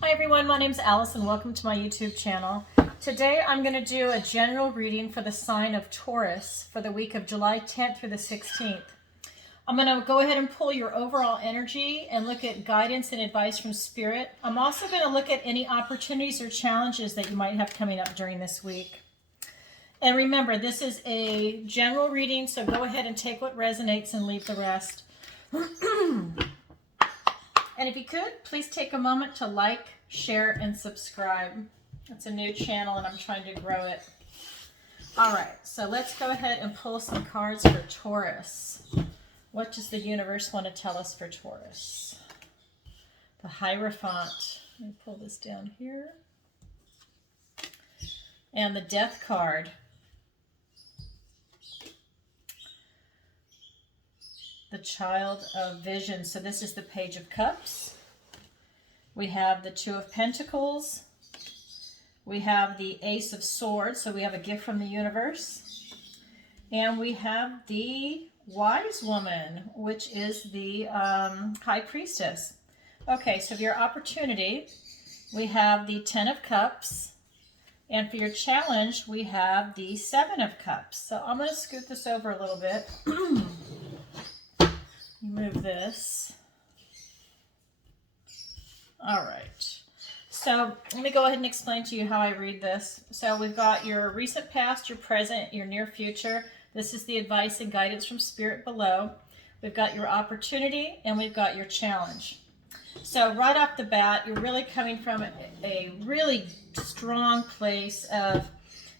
Hi everyone, my name's Alice and welcome to my YouTube channel. Today I'm going to do a general reading for the sign of Taurus for the week of July 10th through the 16th. I'm going to go ahead and pull your overall energy and look at guidance and advice from Spirit. I'm also going to look at any opportunities or challenges that you might have coming up during this week. And remember, this is a general reading, so go ahead and take what resonates and leave the rest. And if you could, please take a moment to like, share, and subscribe. It's a new channel and I'm trying to grow it. All right, so let's go ahead and pull some cards for Taurus. What does the universe want to tell us for Taurus? The Hierophant. Let me pull this down here. And the Death card. The Child of Vision. So this is the Page of Cups. We have the Two of Pentacles. We have the Ace of Swords. So we have a gift from the universe. And we have the Wise Woman, which is the High Priestess. Okay, so for your opportunity, we have the Ten of Cups. And for your challenge, we have the Seven of Cups. So I'm going to scoot this over a little bit. Move this. All right. So let me go ahead and explain to you how I read this. So we've got your recent past, your present, your near future. This is the advice and guidance from Spirit below. We've got your opportunity and we've got your challenge. So right off the bat, you're really coming from a really strong place of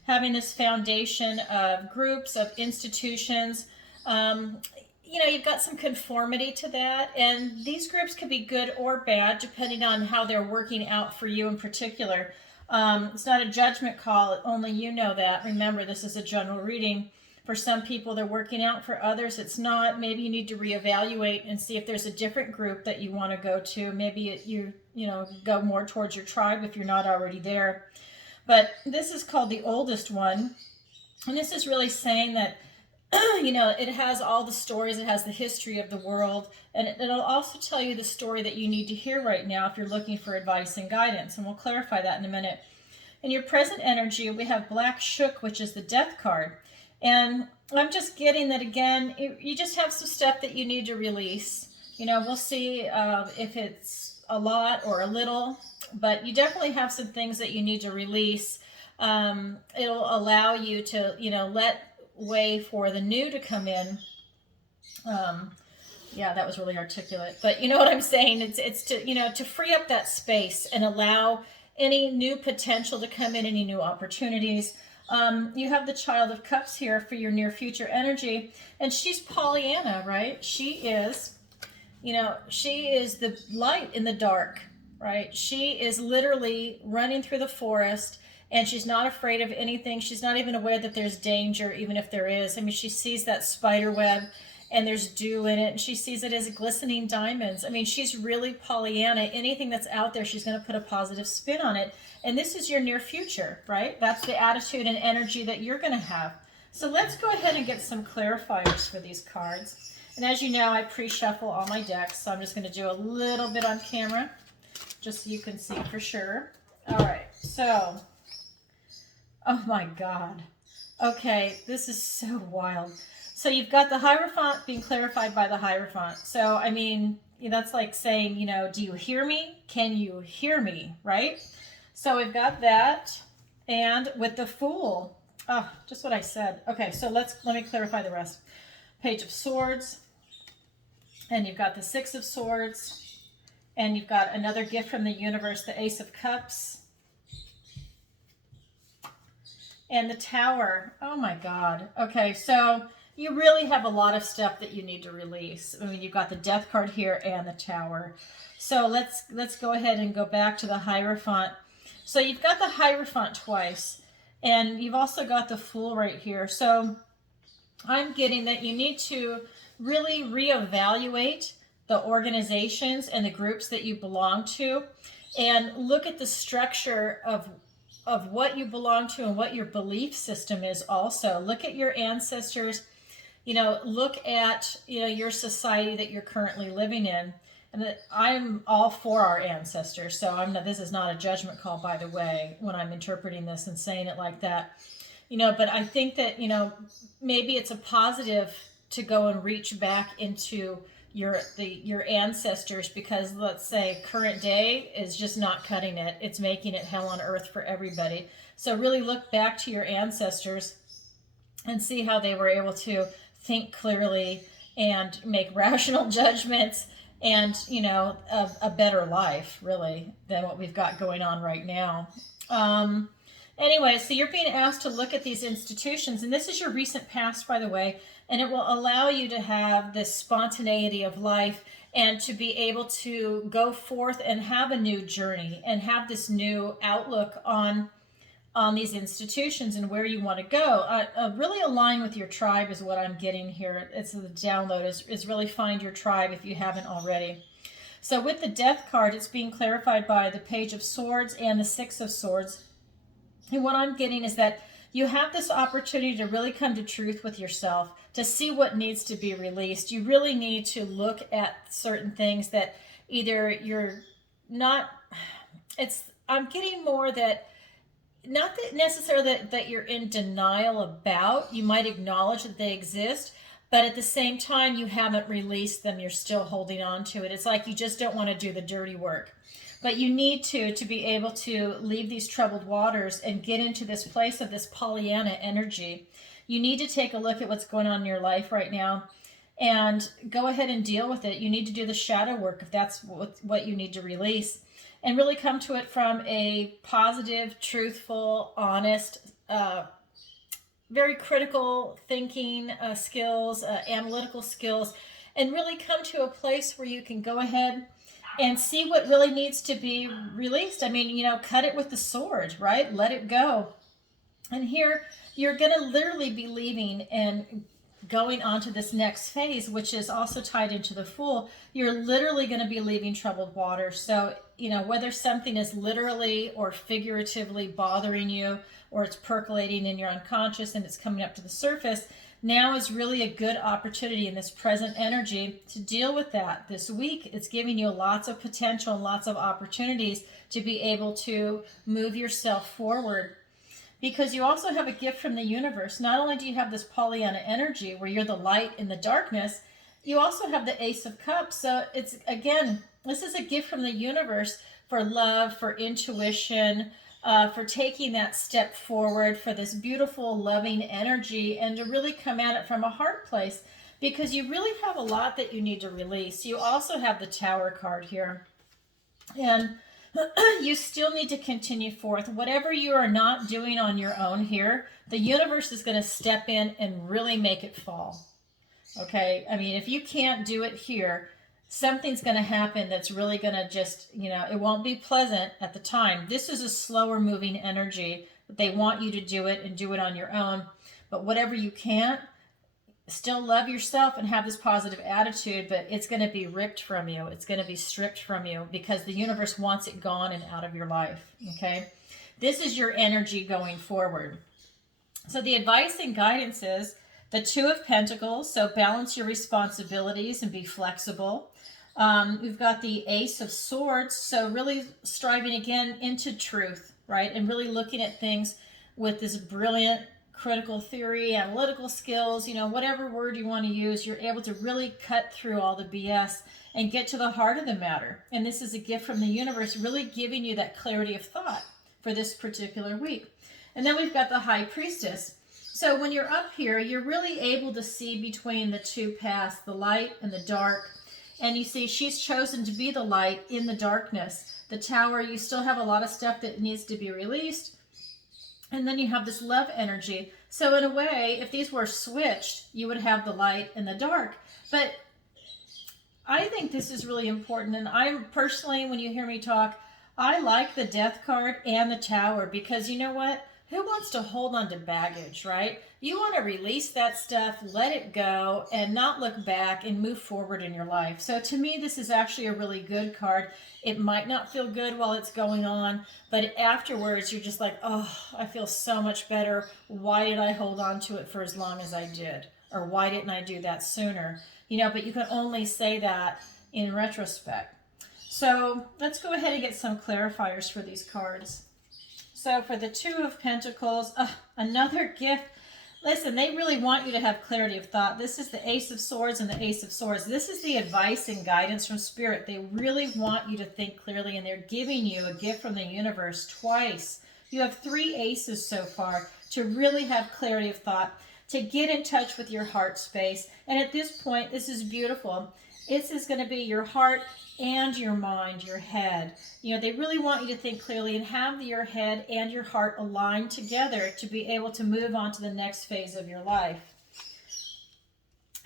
having this foundation of groups, of institutions. You've got some conformity to that, and these groups could be good or bad depending on how they're working out for you in particular. It's not a judgment call, only you know that. Remember, this is a general reading. For some people, they're working out. For others, it's not. Maybe you need to reevaluate and see if there's a different group that you want to go to. Maybe you go more towards your tribe if you're not already there. But this is called the oldest one, and this is really saying that it has all the stories, it has the history of the world, and it'll also tell you the story that you need to hear right now if you're looking for advice and guidance, and we'll clarify that in a minute. In your present energy, we have Black Shook, which is the Death card, and I'm just getting that again, you just have some stuff that you need to release. We'll see if it's a lot or a little, but you definitely have some things that you need to release. It'll allow you to, let way for the new to come in. Yeah, that was really articulate, but you know what I'm saying? It's to, to free up that space and allow any new potential to come in, any new opportunities. You have the Child of Cups here for your near future energy, and she's Pollyanna, right? She is the light in the dark, right? She is literally running through the forest, and she's not afraid of anything. She's not even aware that there's danger, even if there is. I mean, she sees that spider web and there's dew in it, and she sees it as glistening diamonds. I mean, she's really Pollyanna. Anything that's out there, she's going to put a positive spin on it. And this is your near future, right? That's the attitude and energy that you're going to have. So let's go ahead and get some clarifiers for these cards. And as you know, I pre-shuffle all my decks, so I'm just going to do a little bit on camera, just so you can see for sure. All right, so... oh my God. Okay, this is so wild. So you've got the Hierophant being clarified by the Hierophant. So, I mean, that's like saying, do you hear me? Can you hear me? Right? So we've got that. And with the Fool. Oh, just what I said. Okay, so let me clarify the rest. Page of Swords. And you've got the Six of Swords. And you've got another gift from the universe, the Ace of Cups. And the Tower. Oh my God. Okay, so you really have a lot of stuff that you need to release. I mean, you've got the Death card here and the Tower. So let's go ahead and go back to the Hierophant. So you've got the Hierophant twice, and you've also got the Fool right here. So I'm getting that you need to really reevaluate the organizations and the groups that you belong to, and look at the structure of what you belong to and what your belief system is also. Look at your ancestors, look at, your society that you're currently living in. and I'm all for our ancestors, so I'm not, this is not a judgment call, by the way, when I'm interpreting this and saying it like that. But I think that, maybe it's a positive to go and reach back into your ancestors, because let's say current day is just not cutting it. It's making it hell on earth for everybody. So really look back to your ancestors and see how they were able to think clearly and make rational judgments, and a better life really than what we've got going on right now. Anyway, so you're being asked to look at these institutions, and this is your recent past, by the way, and it will allow you to have this spontaneity of life and to be able to go forth and have a new journey and have this new outlook on these institutions and where you want to go. Really align with your tribe is what I'm getting here. It's the download is really find your tribe if you haven't already. So with the Death card, it's being clarified by the Page of Swords and the Six of Swords. And what I'm getting is that you have this opportunity to really come to truth with yourself, to see what needs to be released. You really need to look at certain things that either you're not, I'm getting more that, not that necessarily that you're in denial about. You might acknowledge that they exist, but at the same time, you haven't released them. You're still holding on to it. It's like you just don't want to do the dirty work. But you need to be able to leave these troubled waters and get into this place of this Pollyanna energy. You need to take a look at what's going on in your life right now and go ahead and deal with it. You need to do the shadow work if that's what you need to release, and really come to it from a positive, truthful, honest, very critical thinking skills, analytical skills, and really come to a place where you can go ahead and see what really needs to be released. I mean, cut it with the sword, right? Let it go. And here, you're going to literally be leaving and going on to this next phase, which is also tied into the Fool. You're literally going to be leaving troubled water. So, whether something is literally or figuratively bothering you, or it's percolating in your unconscious and it's coming up to the surface, now is really a good opportunity in this present energy to deal with that. This week, it's giving you lots of potential and lots of opportunities to be able to move yourself forward. Because you also have a gift from the universe. Not only do you have this Pollyanna energy where you're the light in the darkness, you also have the Ace of Cups. So it's, again, this is a gift from the universe for love, for intuition, for taking that step forward, for this beautiful, loving energy, and to really come at it from a heart place, because you really have a lot that you need to release. You also have the Tower card here. And you still need to continue forth. Whatever you are not doing on your own here, the universe is going to step in and really make it fall. Okay? I mean, if you can't do it here, something's going to happen that's really going to just, it won't be pleasant at the time. This is a slower moving energy, but they want you to do it and do it on your own. But whatever you can't, still love yourself and have this positive attitude, but it's going to be ripped from you. It's going to be stripped from you because the universe wants it gone and out of your life. Okay? This is your energy going forward. So the advice and guidance is the Two of Pentacles. So balance your responsibilities and be flexible. We've got the Ace of Swords. So really striving again into truth, right? And really looking at things with this brilliant critical theory, analytical skills, whatever word you want to use, you're able to really cut through all the BS and get to the heart of the matter. And this is a gift from the universe, really giving you that clarity of thought for this particular week. And then we've got the High Priestess. So when you're up here, you're really able to see between the two paths, the light and the dark. And you see she's chosen to be the light in the darkness. The Tower, you still have a lot of stuff that needs to be released. And then you have this love energy. So in a way, if these were switched, you would have the light and the dark. But I think this is really important. And I'm personally, when you hear me talk, I like the Death card and the Tower, because you know what? Who wants to hold on to baggage, right? You want to release that stuff, let it go, and not look back and move forward in your life. So to me, this is actually a really good card. It might not feel good while it's going on, but afterwards you're just like, oh, I feel so much better. Why did I hold on to it for as long as I did? Or why didn't I do that sooner? But you can only say that in retrospect. So let's go ahead and get some clarifiers for these cards. So for the Two of Pentacles, another gift. Listen, they really want you to have clarity of thought. This is the Ace of Swords and the Ace of Swords. This is the advice and guidance from Spirit. They really want you to think clearly, and they're giving you a gift from the universe twice. You have 3 aces so far to really have clarity of thought, to get in touch with your heart space. And at this point, this is beautiful. This is going to be your heart and your mind, your head. You know, they really want you to think clearly and have your head and your heart aligned together to be able to move on to the next phase of your life.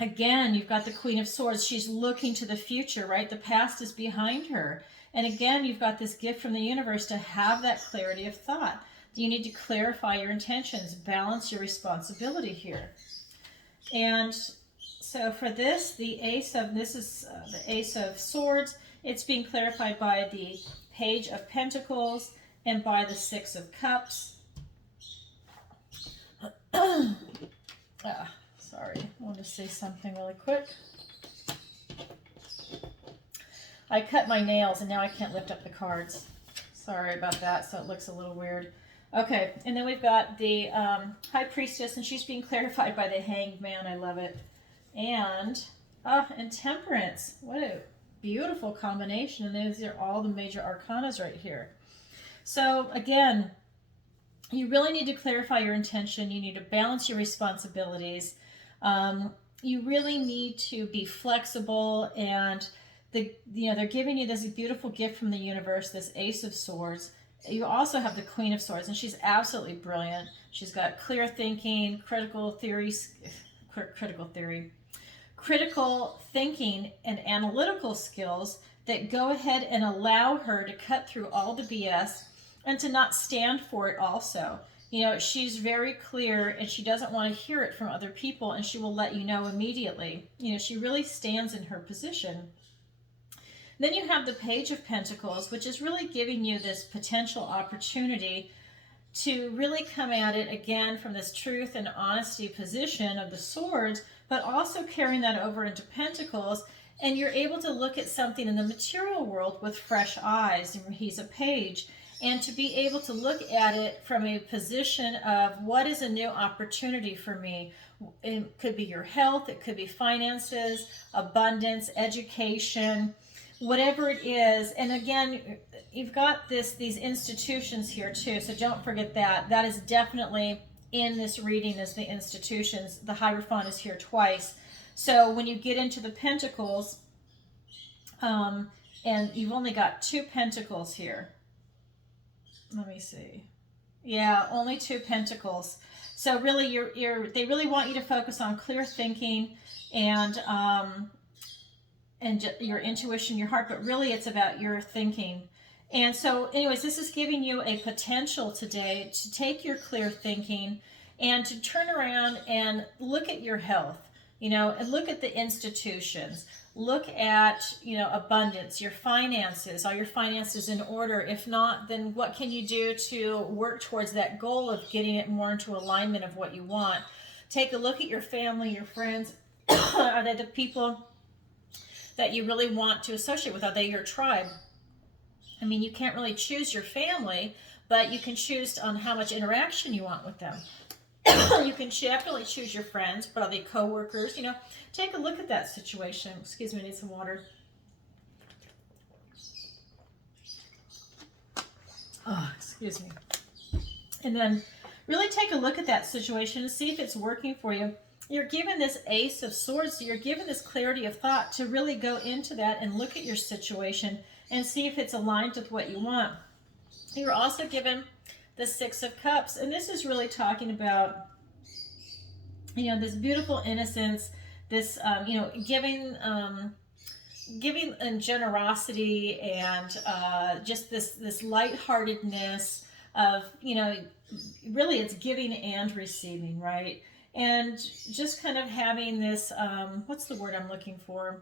Again, you've got the Queen of Swords. She's looking to the future, right? The past is behind her. And again, you've got this gift from the universe to have that clarity of thought. You need to clarify your intentions, balance your responsibility here. And so for this, the Ace of Swords. It's being clarified by the Page of Pentacles and by the Six of Cups. Sorry, I want to say something really quick. I cut my nails and now I can't lift up the cards. Sorry about that, so it looks a little weird. Okay, and then we've got the High Priestess, and she's being clarified by the Hanged Man. I love it. And Temperance. What a beautiful combination. And those are all the major arcanas right here. So again, you really need to clarify your intention. You need to balance your responsibilities. You really need to be flexible, and they're giving you this beautiful gift from the universe, this Ace of Swords. You also have the Queen of Swords, and she's absolutely brilliant. She's got clear thinking, critical thinking, and analytical skills that go ahead and allow her to cut through all the BS and to not stand for it also. You know, she's very clear, and she doesn't want to hear it from other people, and she will let you know immediately. You know, she really stands in her position. Then you have the Page of Pentacles, which is really giving you this potential opportunity to really come at it again from this truth and honesty position of the swords, but also carrying that over into Pentacles, and you're able to look at something in the material world with fresh eyes. He's a page, and to be able to look at it from a position of what is a new opportunity for me. It could be your health, it could be finances, abundance, education, whatever it is. And again, you've got these institutions here too, so don't forget that. That is definitely in this reading as the institutions. The Hierophant is here twice. So when you get into the Pentacles, and you've only got 2 Pentacles here. Let me see. Yeah, only 2 Pentacles. So really, they really want you to focus on clear thinking and your intuition, your heart, but really it's about your thinking. And so anyways, this is giving you a potential today to take your clear thinking and to turn around and look at your health, you know, and look at the institutions, look at, you know, abundance, your finances. Are your finances in order? If not, then what can you do to work towards that goal of getting it more into alignment of what you want? Take a look at your family, your friends. Are they the people that you really want to associate with? Are they your tribe? I mean, you can't really choose your family, but you can choose on how much interaction you want with them. You can definitely choose your friends, but are they co-workers? You know, take a look at that situation. Excuse me, I need some water. Oh, excuse me. And then really take a look at that situation and see if it's working for you. You're given this Ace of Swords, so you're given this clarity of thought to really go into that and look at your situation and see if it's aligned with what you want. You're also given the Six of Cups, and this is really talking about, you know, this beautiful innocence, this, you know, giving and generosity, and just this lightheartedness of, you know, really it's giving and receiving, right? And just kind of having this, what's the word I'm looking for?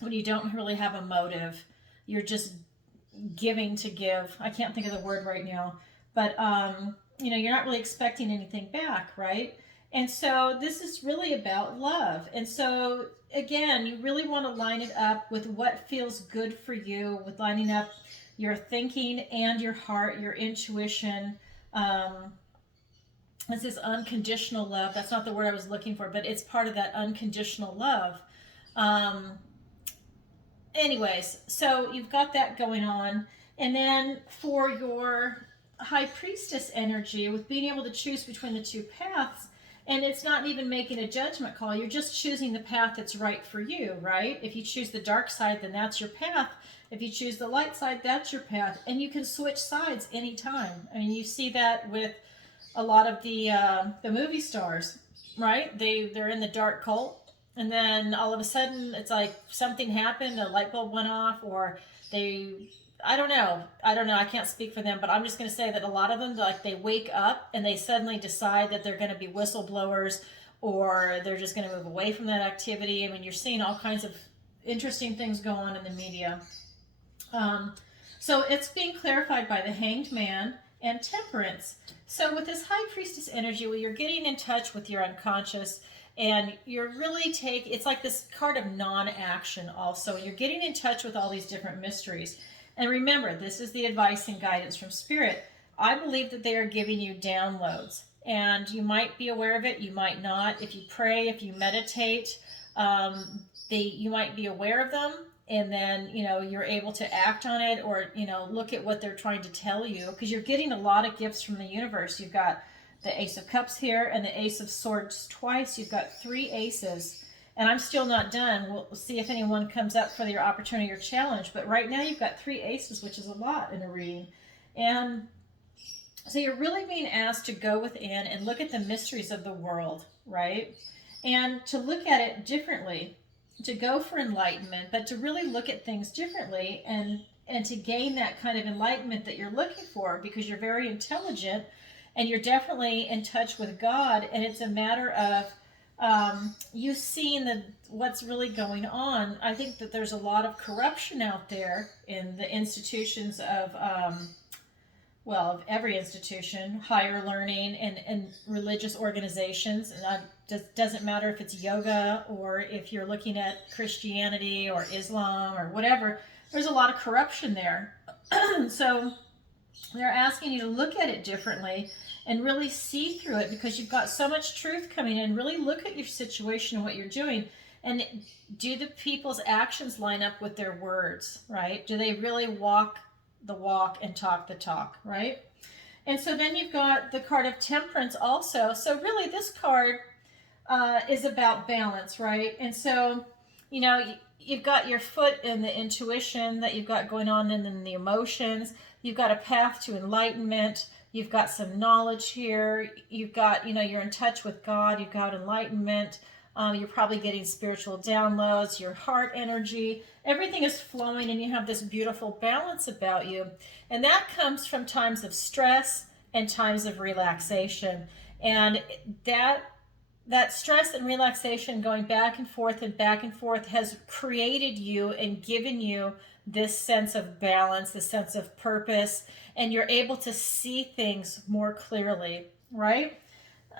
When you don't really have a motive, you're just giving to give. I can't think of the word right now, but, you know, you're not really expecting anything back, right? And so this is really about love. And so again, you really want to line it up with what feels good for you, with lining up your thinking and your heart, your intuition. This is unconditional love. That's not the word I was looking for, but it's part of that unconditional love. Um, Anyways, so you've got that going on. And then for your high priestess energy, with being able to choose between the two paths, and it's not even making a judgment call, you're just choosing the path that's right for you, right? If you choose the dark side, then that's your path. If you choose the light side, that's your path. And you can switch sides anytime. I mean, you see that with a lot of the movie stars, right? They're in the dark cult, and then all of a sudden it's like something happened, a light bulb went off, or they, I don't know, I can't speak for them, but I'm just going to say that a lot of them, like, they wake up and they suddenly decide that they're going to be whistleblowers, or they're just going to move away from that activity. I mean, you're seeing all kinds of interesting things go on in the media. So it's being clarified by the Hanged Man and Temperance. So with this high priestess energy, where you're getting in touch with your unconscious, and you're really it's like this card of non-action also. You're getting in touch with all these different mysteries. And remember, this is the advice and guidance from Spirit. I believe that they are giving you downloads, and you might be aware of it, you might not. If you pray, if you meditate, you might be aware of them, and then you're able to act on it, or look at what they're trying to tell you, because you're getting a lot of gifts from the universe. You've got the Ace of Cups here and the Ace of Swords twice. You've got 3 aces, and I'm still not done. We'll see if anyone comes up for your opportunity or challenge, but right now you've got 3 aces, which is a lot in a reading. And so you're really being asked to go within and look at the mysteries of the world, right? And to look at it differently, to go for enlightenment, but to really look at things differently, and to gain that kind of enlightenment that you're looking for, because you're very intelligent and you're definitely in touch with God. And it's a matter of you seeing what's really going on. I think that there's a lot of corruption out there in the institutions of of every institution, higher learning, and religious organizations. And it doesn't matter if it's yoga, or if you're looking at Christianity or Islam or whatever. There's a lot of corruption there. So they're asking you to look at it differently and really see through it, because you've got so much truth coming in. Really look at your situation and what you're doing, and do the people's actions line up with their words, right? Do they really walk the walk and talk the talk, right? And so then you've got the card of Temperance also. So really this card is about balance, right? And so you've got your foot in the intuition that you've got going on, and then the emotions. You've got a path to enlightenment. You've got some knowledge here. You've got, you're in touch with God. You've got enlightenment. You're probably getting spiritual downloads, your heart energy. Everything is flowing, and you have this beautiful balance about you. And that comes from times of stress and times of relaxation. And that stress and relaxation, going back and forth has created you and given you this sense of balance, this sense of purpose, and you're able to see things more clearly, right?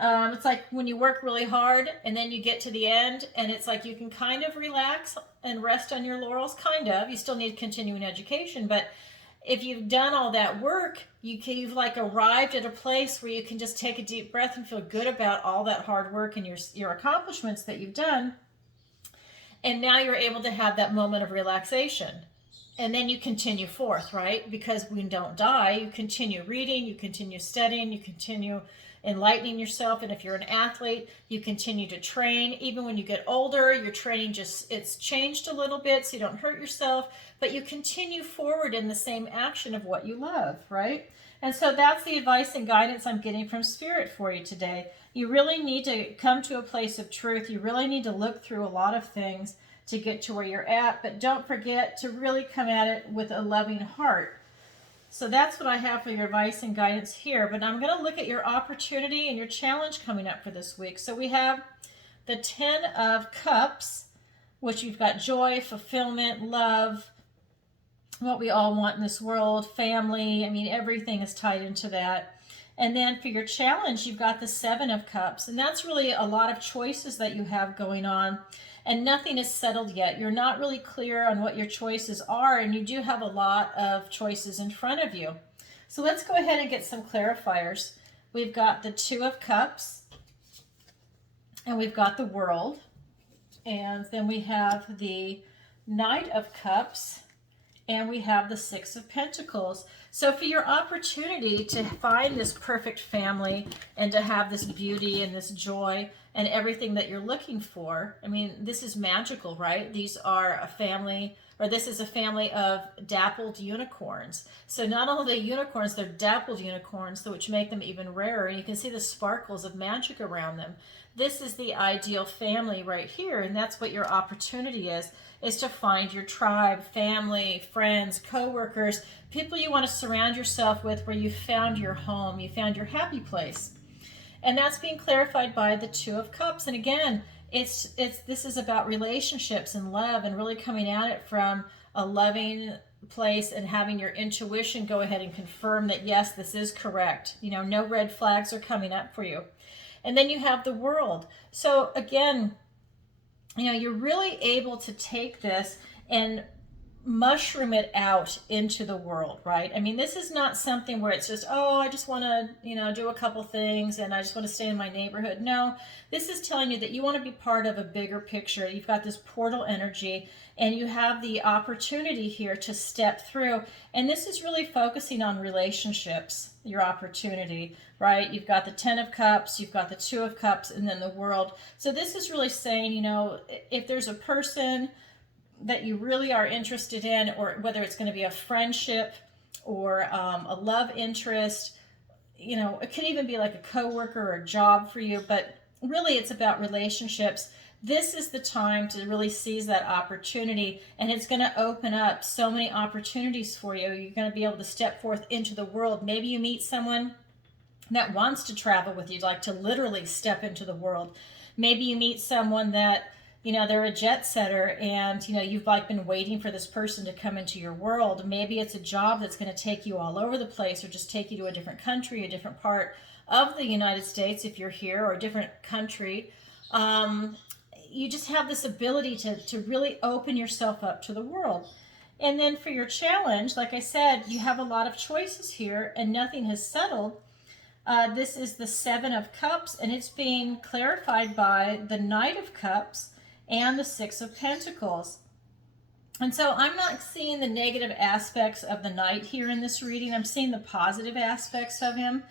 It's like when you work really hard and then you get to the end, and it's like you can kind of relax and rest on your laurels, kind of. You still need continuing education, but if you've done all that work, you've like arrived at a place where you can just take a deep breath and feel good about all that hard work and your accomplishments that you've done. And now you're able to have that moment of relaxation. And then you continue forth, right? Because we don't die. You continue reading, you continue studying, you continue enlightening yourself. And if you're an athlete, you continue to train. Even when you get older, your training it's changed a little bit so you don't hurt yourself, but you continue forward in the same action of what you love, right? And so that's the advice and guidance I'm getting from Spirit for you today. You really need to come to a place of truth. You really need to look through a lot of things to get to where you're at, but don't forget to really come at it with a loving heart. So that's what I have for your advice and guidance here, but I'm going to look at your opportunity and your challenge coming up for this week. So we have the 10 of Cups, which you've got joy, fulfillment, love, what we all want in this world, family. I mean, everything is tied into that. And then for your challenge, you've got the Seven of Cups. And that's really a lot of choices that you have going on. And nothing is settled yet. You're not really clear on what your choices are. And you do have a lot of choices in front of you. So let's go ahead and get some clarifiers. We've got the Two of Cups. And we've got the World. And then we have the Knight of Cups. And we have the Six of Pentacles. So for your opportunity to find this perfect family and to have this beauty and this joy and everything that you're looking for, I mean, this is magical, right? These are a family, or this is a family of dappled unicorns. So not only unicorns, they're dappled unicorns, which make them even rarer. And you can see the sparkles of magic around them. This is the ideal family right here, and that's what your opportunity is to find your tribe, family, friends, co-workers, people you want to surround yourself with, where you found your home, you found your happy place. And that's being clarified by the Two of Cups. And again, this is about relationships and love, and really coming at it from a loving place and having your intuition go ahead and confirm that, yes, this is correct. You know, no red flags are coming up for you. And then you have the World. So again, you know, you're really able to take this and mushroom it out into the world, right? I mean, this is not something where it's just, oh, I just want to, you know, do a couple things and I just want to stay in my neighborhood. No, this is telling you that you want to be part of a bigger picture. You've got this portal energy and you have the opportunity here to step through. And this is really focusing on relationships, your opportunity, right? You've got the Ten of Cups, you've got the Two of Cups, and then the World. So this is really saying, you know, if there's a person that you really are interested in, or whether it's going to be a friendship or a love interest, you know, it could even be like a coworker or a job for you, but really it's about relationships. This is the time to really seize that opportunity, and it's going to open up so many opportunities for you. You're going to be able to step forth into the world. Maybe you meet someone that wants to travel with you, like to literally step into the world. Maybe you meet someone that, you know, they're a jet setter and, you know, you've like been waiting for this person to come into your world. Maybe it's a job that's going to take you all over the place, or just take you to a different country, a different part of the United States if you're here, or a different country. You just have this ability to really open yourself up to the world. And then for your challenge, like I said, you have a lot of choices here and nothing has settled. This is the Seven of Cups, and it's being clarified by the Knight of Cups and the Six of Pentacles. And so I'm not seeing the negative aspects of the Knight here in this reading. I'm seeing the positive aspects of him.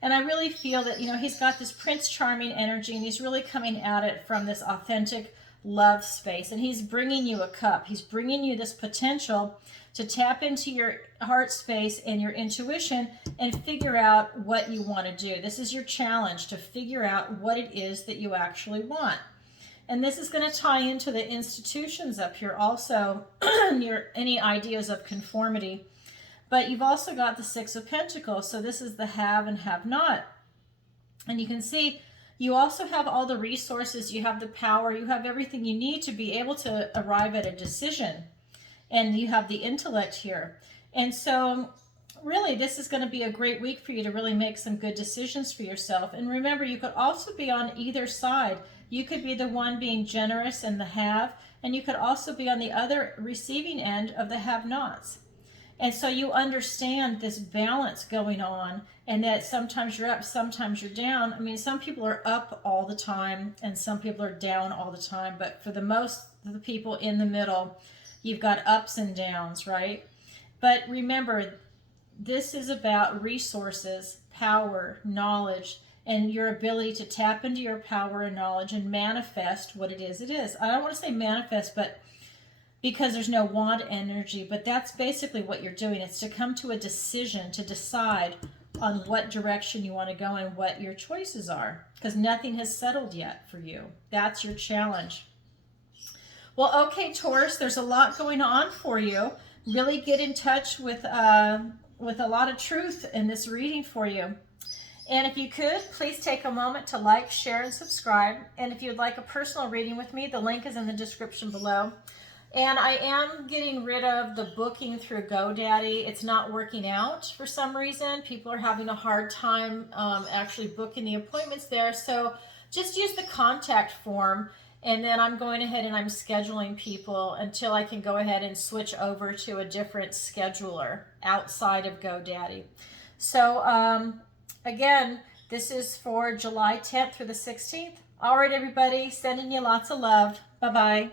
And I really feel that, you know, he's got this Prince Charming energy, and he's really coming at it from this authentic love space. And he's bringing you a cup. He's bringing you this potential to tap into your heart space and your intuition and figure out what you want to do. This is your challenge, to figure out what it is that you actually want. And this is going to tie into the institutions up here also, any ideas of conformity. But you've also got the Six of Pentacles. So this is the have and have not. And you can see you also have all the resources, you have the power, you have everything you need to be able to arrive at a decision. And you have the intellect here. And so really this is going to be a great week for you to really make some good decisions for yourself. And remember, you could also be on either side. You could be the one being generous and the have, and you could also be on the other receiving end of the have-nots. And so you understand this balance going on, and that sometimes you're up, sometimes you're down. I mean, some people are up all the time and some people are down all the time, but for the most of the people in the middle, you've got ups and downs, right? But remember, this is about resources, power, knowledge, and your ability to tap into your power and knowledge and manifest what it is. I don't want to say manifest, but because there's no want energy, but that's basically what you're doing. It's to come to a decision, to decide on what direction you want to go and what your choices are, because nothing has settled yet for you. That's your challenge. Well, okay, Taurus, there's a lot going on for you. Really get in touch with a lot of truth in this reading for you. And if you could, please take a moment to like, share, and subscribe. And if you'd like a personal reading with me, the link is in the description below. And I am getting rid of the booking through GoDaddy. It's not working out for some reason. People are having a hard time actually booking the appointments there. So just use the contact form, and then I'm going ahead and I'm scheduling people until I can go ahead and switch over to a different scheduler outside of GoDaddy. So again, this is for July 10th through the 16th. All right, everybody, sending you lots of love. Bye-bye.